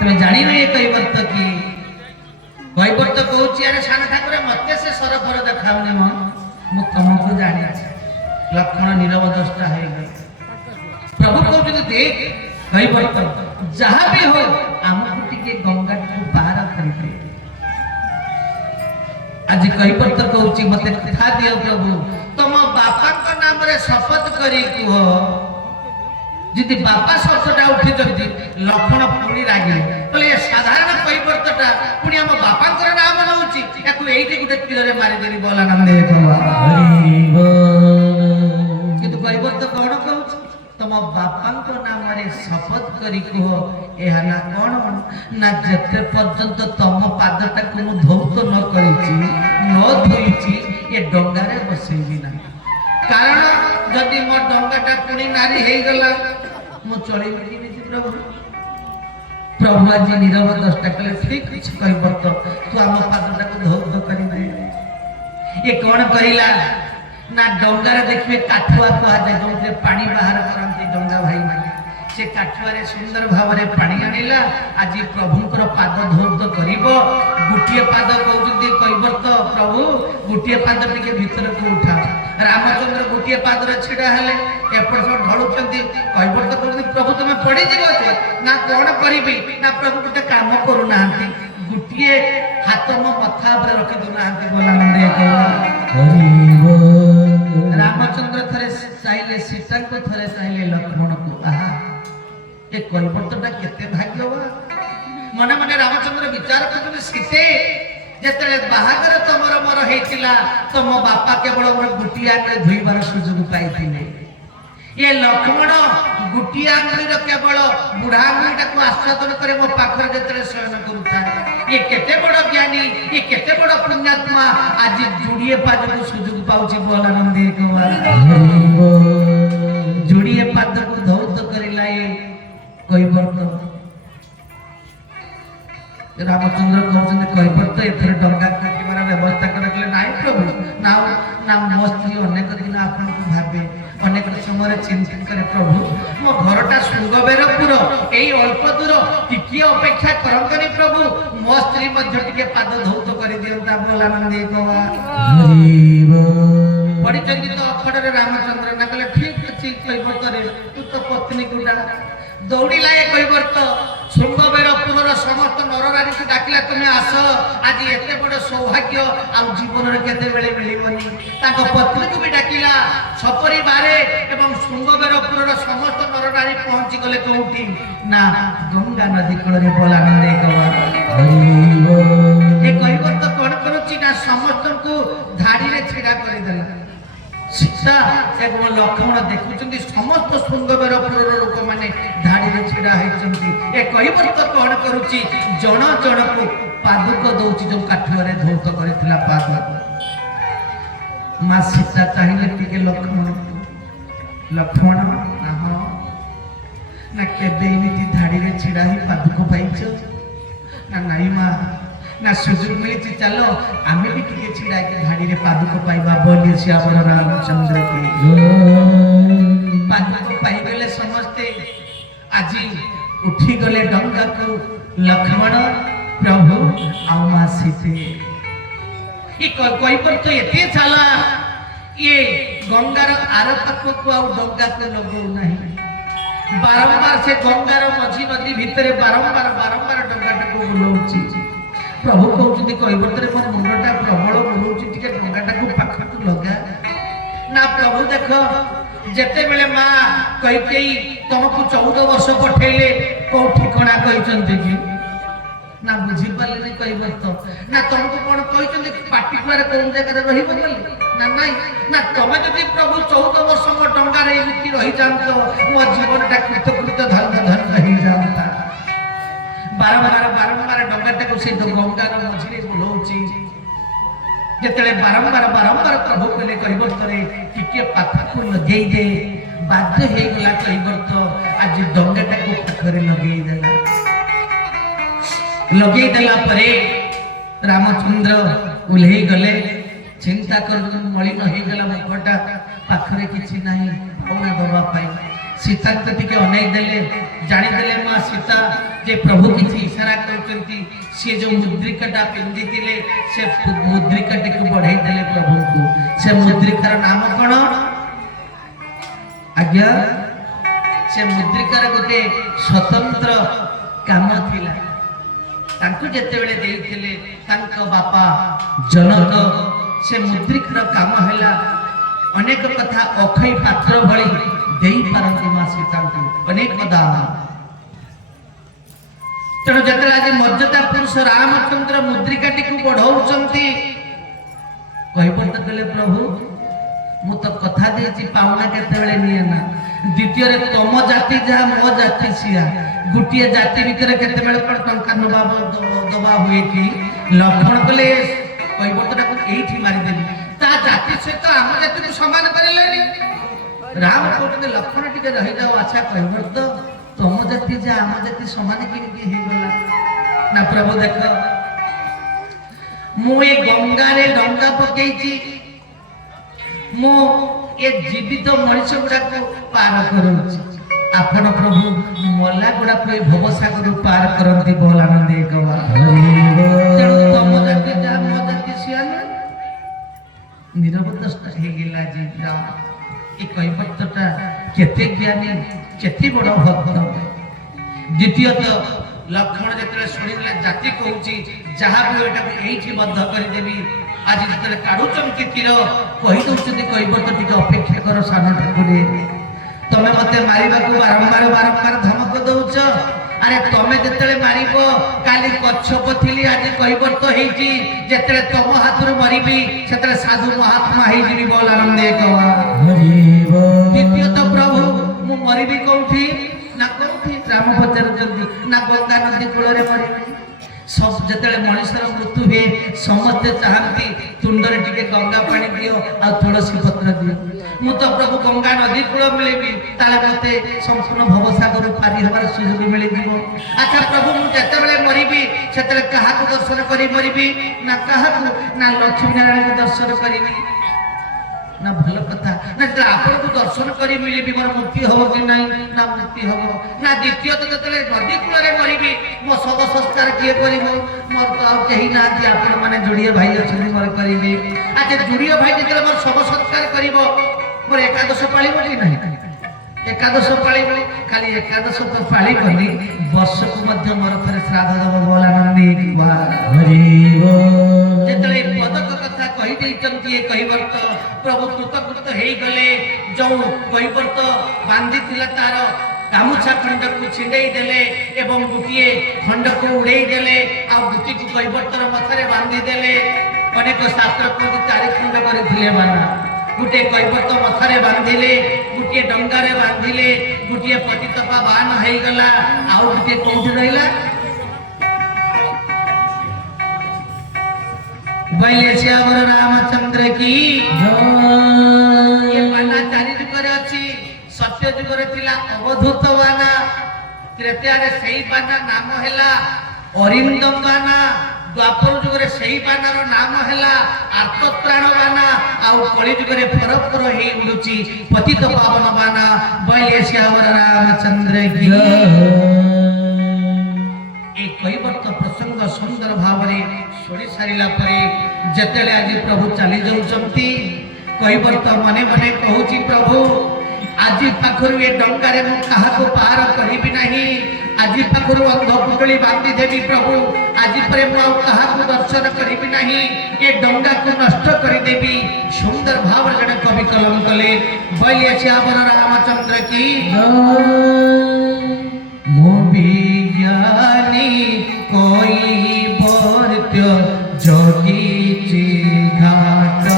তুমি জানিবে ଏ କୈବର୍ତ୍ତ କି କୈବର୍ତ୍ତ କହୁଛି ଆରେ ସାନ ଠାକୁର ମତେ ସେ ସରଫର ଦେଖାଉନି ମୁଁ ତମକୁ ଜାଣିଛି। ଲକ୍ଷ୍ମଣ ନୀରବ ଦୃଷ୍ଟା ହେଇଗଲେ। ପ୍ରଭୁ କହୁଛନ୍ତି ଦେଖ କୈବର୍ତ୍ତ ଯାହା ବି ହଉ ଆମକୁ ଟିକେ ଗଙ୍ଗାକୁ ପାର କରିବେ। ଆଜି କୈବର୍ତ୍ତ କହୁଛି ମତେ କଥା ଦିଅ ପ୍ରଭୁ ତମ ବାପାଙ୍କ ନାମରେ ଶପଥ କରି କୁହ। ଯଦି ବାପା ଶବ୍ଦଟା ଉଠିଛନ୍ତି ଲକ୍ଷ୍ମଣ ପୁଣି ରାଗିଲେ କହିଲେ ଏ ସାଧାରଣ କୈବର୍ତ୍ତଟା ପୁଣି ଆମ ବାପାଙ୍କର ନାମ ନଉଛି ୟାକୁ ଏଇଠି ଗୋଟେ ତୀରରେ ମାରିଦେବି ବଲାନନ୍ଦେ କିନ୍ତୁ କୈବର୍ତ୍ତ କଣ କହୁଛି ତମ ବାପାଙ୍କ ନାମରେ ଶପଥ କରି କୁହ ଏହା ନା କଣ ନା ଯେତେ ପର୍ଯ୍ୟନ୍ତ ତମ ପାଦଟାକୁ ମୁଁ ଧୌତ ନ କରିଛି ନ ଧୋଇଛି ଏ ଡଙ୍ଗାରେ ବସେଇବି ନାହିଁ। କାରଣ ଯଦି ମୋ ଡଙ୍ଗାଟା ପୁଣି ନାରୀ ହେଇଗଲା ମୁଁ ଚଳିବି କେମିତି ପ୍ରଭୁ। ପ୍ରଭୁ ଆଜି ନୀରବ ଦୃଷ୍ଟା କଲେ ଠିକ ଅଛି କୈବର୍ତ୍ତ ତୁ ଆମ ପାଦଟାକୁ ଧୌତ କରିଦେ। ଏ କଣ କରିଲା ନା ଡଙ୍ଗାରେ ଦେଖିବେ କାଠୁଆ କୁହାଯାଏ ଯୋଉଥିରେ ପାଣି ବାହାର କରନ୍ତି ଡଙ୍ଗା ଭାଇମାନେ ସେ କାଠୁଆରେ ସୁନ୍ଦର ଭାବରେ ପାଣି ଆଣିଲା। ଆଜି ପ୍ରଭୁଙ୍କର ପାଦ ଧୌତ କରିବ। ଗୋଟିଏ ପାଦ କହୁଛନ୍ତି କୈବର୍ତ୍ତ ପ୍ରଭୁ ଗୋଟିଏ ପାଦ ଟିକେ ଭିତରକୁ ଉଠା। ରାମଚନ୍ଦ୍ର ଗୋଟିଏ ପାଦରେ ଛିଡ଼ା ହେଲେ ଏପଟ ସବୁ ଢଳୁଛନ୍ତି। କୈବର୍ତ୍ତ କହୁଛନ୍ତି ପ୍ରଭୁ ତମେ ପଡ଼ିଯିବ ଯେ ନା କଣ କରିବି ନା ପ୍ରଭୁ ଗୋଟେ କାମ କରୁନାହାନ୍ତି ଗୋଟିଏ ହାତ ମୋ ମଥା ଉପରେ ରଖି ଦଉନାହାନ୍ତି ବଲାନନ୍ଦେ ରାମଚନ୍ଦ୍ର ଥରେ ଚାହିଁଲେ ସୀତାଙ୍କୁ ଥରେ ଚାହିଁଲେ ଲକ୍ଷ୍ମଣକୁ ଆହା ଏ କୈବର୍ତ୍ତଟା କେତେ ଭାଗ୍ୟବାନ। ମନେ ମନେ ରାମଚନ୍ଦ୍ର ବିଚାର କରୁଛନ୍ତି ସୀତେ ଯେତେବେଳେ ବାହାଘର ତମର ମୋର ହେଇଥିଲା ତମ ବାପା କେବଳ ମୋର ଗୋଟିଏ ଆଙ୍ଗୁଳି ଧୋଇବାର ସୁଯୋଗ ପାଇଥିଲେ। ଏ ଲକ୍ଷ୍ମଣ ଗୋଟିଏ ଆଙ୍ଗୁଳିର କେବଳ ବୁଢା ଆଙ୍ଗୁଳିଟାକୁ ଆସ୍ୱାଦନ କରି ମୋ ପାଖରେ ଯେତେବେଳେ ଶୟନ କରୁଥାଏ ଏ କେତେ ବଡ ଜ୍ଞାନୀ ଏ କେତେ ବଡ ପୁଣ୍ୟାତ୍ମା ଆଜି ଯୋଡ଼ିଏ ପାଦକୁ ସୁଯୋଗ ପାଉଛି ବଲାନନ୍ଦେ ଯୋଡ଼ିଏ ପାଦକୁ ଧୌତ କରିଲା ଏ କୈବର୍ତ୍ତ। ରାମଚନ୍ଦ୍ର କହୁଛନ୍ତି କୈବର୍ତ୍ତ ଏଥର ଡଙ୍ଗା କାଟିବାର ବ୍ୟବସ୍ଥା କରାଗଲେ ନାହିଁ ପ୍ରଭୁ ନା ନା ମୋ ସ୍ତ୍ରୀ ଅନେକ ଦିନ ଆପଣଙ୍କୁ ଭାବେ ଅନେକ ସମୟରେ ଚିନ୍ତା କରେ ପ୍ରଭୁ ମୋ ଘରଟା ଶୃଙ୍ଗବେରପୁର ଏଇ ଅଳ୍ପ ଦୂର ଟିକିଏ ଅପେକ୍ଷା କରନ୍ତନି ପ୍ରଭୁ ମୋ ସ୍ତ୍ରୀ ମଧ୍ୟ ଟିକେ ପାଦ ଧୌତ କରିଦିଅନ୍ତା ବଲାନନ୍ଦେ ପଡ଼ିଛନ୍ତି ତ ଅଖଡ଼ରେ ରାମଚନ୍ଦ୍ର ନା କହିଲେ ଠିକ ଅଛି କୈବର୍ତ୍ତରେ ତୁ ତ ପତ୍ନୀକୁ ଡାକ। ଦୌଡ଼ିଲା ଏ କୈବର୍ତ୍ତ ଶୃଙ୍ଗବେରପୁରର ସମସ୍ତ ନରନାରୀକୁ ଡାକିଲା ତୁମେ ଆସ ଆଜି ଏତେ ବଡ଼ ସୌଭାଗ୍ୟ ଆଉ ଜୀବନରେ କେତେବେଳେ ମିଳିବନି। ତାଙ୍କ ପତ୍ନୀକୁ ବି ଡାକିଲା ସପରିବାରେ ଏବଂ ଶୃଙ୍ଗବେରପୁରର ସମସ୍ତ ନରନାରୀ ପହଞ୍ଚିଗଲେ କୋଉଠି ନା ଗଙ୍ଗା ନଦୀ କୂଳରେ ବଲାନନ୍ଦେ ଏ କୈବର୍ତ୍ତ କଣ କରୁଛି ନା ସମସ୍ତଙ୍କୁ ଧାଡ଼ିରେ ଛିଡ଼ା କରିଦେଲା। ସୀତା ଏବଂ ଲକ୍ଷ୍ମଣ ଦେଖୁଛନ୍ତି ସମସ୍ତ ଶୃଙ୍ଗବେରପୁରର ଲୋକମାନେ ଧାଡ଼ିରେ ଛିଡ଼ା ହେଇଛନ୍ତି। ଏ କୈବର୍ତ୍ତ କଣ କରୁଛି ଜଣ ଜଣକୁ ପାଦୁକ ଦଉଛି ଯୋଉ କାଠୁଆରେ ଧୌତ କରିଥିଲା ପାଦ। ମା ସୀତା ଚାହିଁଲେ ଟିକେ ଲକ୍ଷ୍ମଣ ନା ହଁ ନା କେବେ ଏମିତି ଧାଡ଼ିରେ ଛିଡ଼ା ହେଇ ପାଦୁକ ପାଇଛ ନା ନାଇଁ ମା ନା ସୁଯୋଗ ମିଳିଛି ଚାଲ ଆମେ ବି ଟିକେ ଛିଡ଼ାକି ଧାଡ଼ିରେ ପାଦୁକ ପାଇବା ବୋଲି ସେ ଆମର ରାମଚନ୍ଦ୍ରକୁ ପାଦୁକ ପାଇଗଲେ ସମସ୍ତେ। ଆଜି ଉଠିଗଲେ ଡଙ୍ଗାକୁ ଲକ୍ଷ୍ମଣ ପ୍ରଭୁ ଆଉ ମା ସୀତେ। ଏ କୈବର୍ତ୍ତ ଏତେ ଚାଲା ଇଏ ଗଙ୍ଗାର ଆର ପାଖକୁ ଆଉ ଡଙ୍ଗାକୁ ଲଗଉ ନାହିଁ। ବାରମ୍ବାର ସେ ଗଙ୍ଗାର ମଝି ନଦୀ ଭିତରେ ବାରମ୍ବାର ଡଙ୍ଗାଟାକୁ ବୁଲଉଛି। ପ୍ରଭୁ କହୁଛନ୍ତି କୈବର୍ତ୍ତରେ ମୋ ମୁଣ୍ଡଟା ପ୍ରବଳ ବୁଲଉଛି ଟିକେ ଡଙ୍ଗାଟାକୁ ପାଖକୁ ଲଗା। ନା ପ୍ରଭୁ ଦେଖ ଯେତେବେଳେ ମା କୈକେୟୀ ତମକୁ 14 ବର୍ଷ ପଠେଇଲେ କୋଉ ଠିକଣା କହିଛନ୍ତି କି ନା ବୁଝିପାରିଲେନି କୈବର୍ତ୍ତ ନା ତମକୁ କଣ କହିଛନ୍ତି ପାଟିକୁଆରେ କୋଉ ଜାଗାରେ ରହିବ ବୋଲି ନା ନାଇଁ ନା ତମେ ଯଦି ପ୍ରଭୁ 14 ବର୍ଷ ମୋ ଡଙ୍ଗାରେ ଏମିତି ରହିଯାଆନ୍ତ ମୋ ଜୀବନଟା କୃତକୃତ ଧନ୍ୟ ହେଇଯାଆନ୍ତା। ବାରମ୍ବାର ଡଙ୍ଗାଟାକୁ ସେ ଗଙ୍ଗାର ମଝିରେ ବୁଲଉଛି। ଯେତେବେଳେ ବାରମ୍ବାର ପ୍ରଭୁ କହିଲେ କୈବର୍ତ୍ତରେ ଟିକେ ପାଖକୁ ଲଗେଇ ଦେ ବାଧ୍ୟ ହେଇଗଲା କୈବର୍ତ୍ତ ଆଜି ଡଙ୍ଗାଟାକୁ ପାଖରେ ଲଗେଇ ଦେଲା ପରେ ରାମଚନ୍ଦ୍ର ଓହ୍ଲେଇ ଗଲେ। ଚିନ୍ତା କରୁଛନ୍ତି ମଳିନ ହେଇଗଲା ମୁଖଟା ପାଖରେ କିଛି ନାହିଁ ପାଉଣା ଦେବା ପାଇଁ। सीता को टिके अनै देले जानि देले मां सीता जे प्रभु किछि इशारा करचंती से जो मुद्रिकाटा पिंदी दिले से मुद्रिकाटे को बढ़ाई देले प्रभु को से मुद्रिकार नाम कोन आज्ञा से मुद्रिकार गोटे स्वतंत्र काम थिला तांको जेते बेले देइथिले तांको बापा जनक से मुद्रिकार काम हैला अनेक कथा अखई पात्र भली देई पारंती मां सीता को अनेक दान तेणु जतले आज मर्यादा पुरुष रामचंद्र मुद्रिकाटी को बढ़ाउचंती कहबत कले प्रभु मु तो कथा देछि पावना केते बेले निए ना द्वितीय रे तम जाति जा मो जाति सिया गुटिया जाति भितर केते बेले पर टंका नबाब दबा हुए कि लक्षण कले कहबतटा को एठी मारी देबी ता जाति से तो हम जाति को समान करेलेनी राम कहते लक्षण टिके रही जाओ अच्छा कहबत तम जाति जा हम जाति समान कि हे गला ना प्रभु देख मु ए गंगा रे डंगा पकेइची मु ए जीवित मनुष्य गुडा को पार करूची आपण प्रभु मला गुडा को भवसागर पार करंती बोल आनंद एकवा तम जाति जा मो जाति सियान निरवतस्त हे गेला जी राम ए कहबतटा केते ज्ञानी केते बड़ भक्त द्वितीयत लक्षण जतले सुनिले जाति कहूची जहा भी एटा एठी बद्ध कर देबी आज जतले काढुचंती तीर कहि दउचंती कहबत टिके अपेक्षा कर सान ठाकुरे तमे मते मारिबा को बारंबार धमक दउच अरे तमे जतले मारिबो काली कच्छप थिली आज कहबत हेची जतले तम हाथुर मरिबी सेतले साधु महात्मा हेई जिबी बोल आनंद एकवा हरिबो द्वितीयत प्रभु मु मरिबी कोठी ना कोठी राम पचार जल्दी ना गंगा नदी कूल रे मरिबी सब जतले मनुष्यर मृत्यु हुए समस्ते चाहती तुंडरे टिके गंगा पानी दियो आ तुलसी पत्र दियो मु तो प्रभु गंगा नदी कूल मिलेबी ताले मते संपूर्ण भवसागर पारी हबार सुयोग मिले जीवो अच्छा प्रभु मु जते बेले मरिबी सेतले कहा को दर्शन करी मरिबी ना कहा को ना लक्ष्मी नारायण को दर्शन करिबी ना भल कथा ना जते आपण को दर्शन करी मिलेबी मोर मुक्ति हो कि नहीं ना मुक्ति हो ना द्वितीय तो जते नदी कूल रे मरिबी मो सब संस्कार किए करिबो मोर तो केही ना कि आपण माने जोड़िए भाई अछि मोर करिबी आज जोड़िए भाई जते मोर सब संस्कार करिबो मोर एकादश पाळिबो कि नहीं एकादश पाळिबो खाली एकादश तो पाळी करी वर्ष को मध्य मोर थरे श्राद्ध दब बोल आनंदी बा हरिबो जते पदक कथा कहि दैचंती ए कहिवर्त प्रभु कृतकृत हेई गले जो कहिवर्त बांधी थिला तार गामुछा खंड को छिंडई देले एवं गुटिए खंड को उड़ेई देले आ गुटी को कहिवर्तर मथरे बांधी देले अनेक शास्त्र को चारि खंड करे थिले माना गुटे कहिवर्त मथरे बांधिले गुटिए डंगा रे बांधिले गुटिए पतितपा बान हेई गला आ गुटिए कोठी रहिला बैले श्यावर रामचंद्र की ये बाना चारि जुगर अछि सत्य जुगर थिला अवधूत बाना त्रेता रे सेही बाना नाम हैला अरिंदम बाना द्वापर जुगरे सेही बानार नाम हैला आर्तत्राण बाना आ कली जुगरे फरफर हेई उडुची पतित पावन बाना बैले श्यावर रामचंद्र की एक कहिवर्त प्रसंग सुंदर भावरे सुनी सारिला परे जतेले आज प्रभु चली जाउचंती कहिवर्त मने मने कहूची प्रभु आज पाखरु ए डंगा रे मु कहा को पार करिबि नाही आज पाखरु अंध पुटली बांधी देबी प्रभु आज परे मु कहा को दर्शन करिबि नाही ए डंगा को नष्ट करि देबी सुंदर भाव जने कवि कलम कले बैले श्यावर रामचंद्र की मो विज्ञानी कोई वर्त्य जोगी जी घाट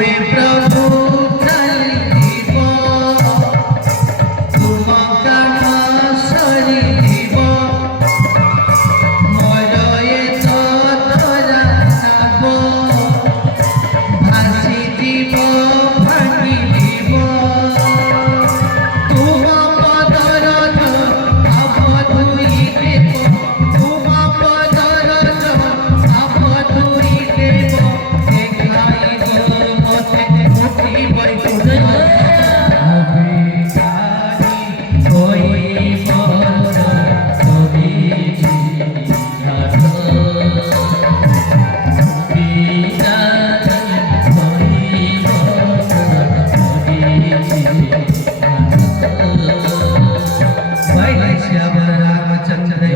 ତୁମେ ପ୍ରଭୁ ଚାଲିଯିବ ତୁମ କାମ ସରିଯିବ ମୋର ଏ ତୋରା ନବ ଭାସିଯିବ ଭାଙ୍ଗିଯିବ ତୁମ ପଦର ଆବ ଧୋଇ ଦେବ ତୁମ ପଦର ଆବ ଧୋଇ ଦେବ ଦେଖାଇବ ମୋତେ ମୁଠି ବୈକୁଣ୍ଠ रामचंद्र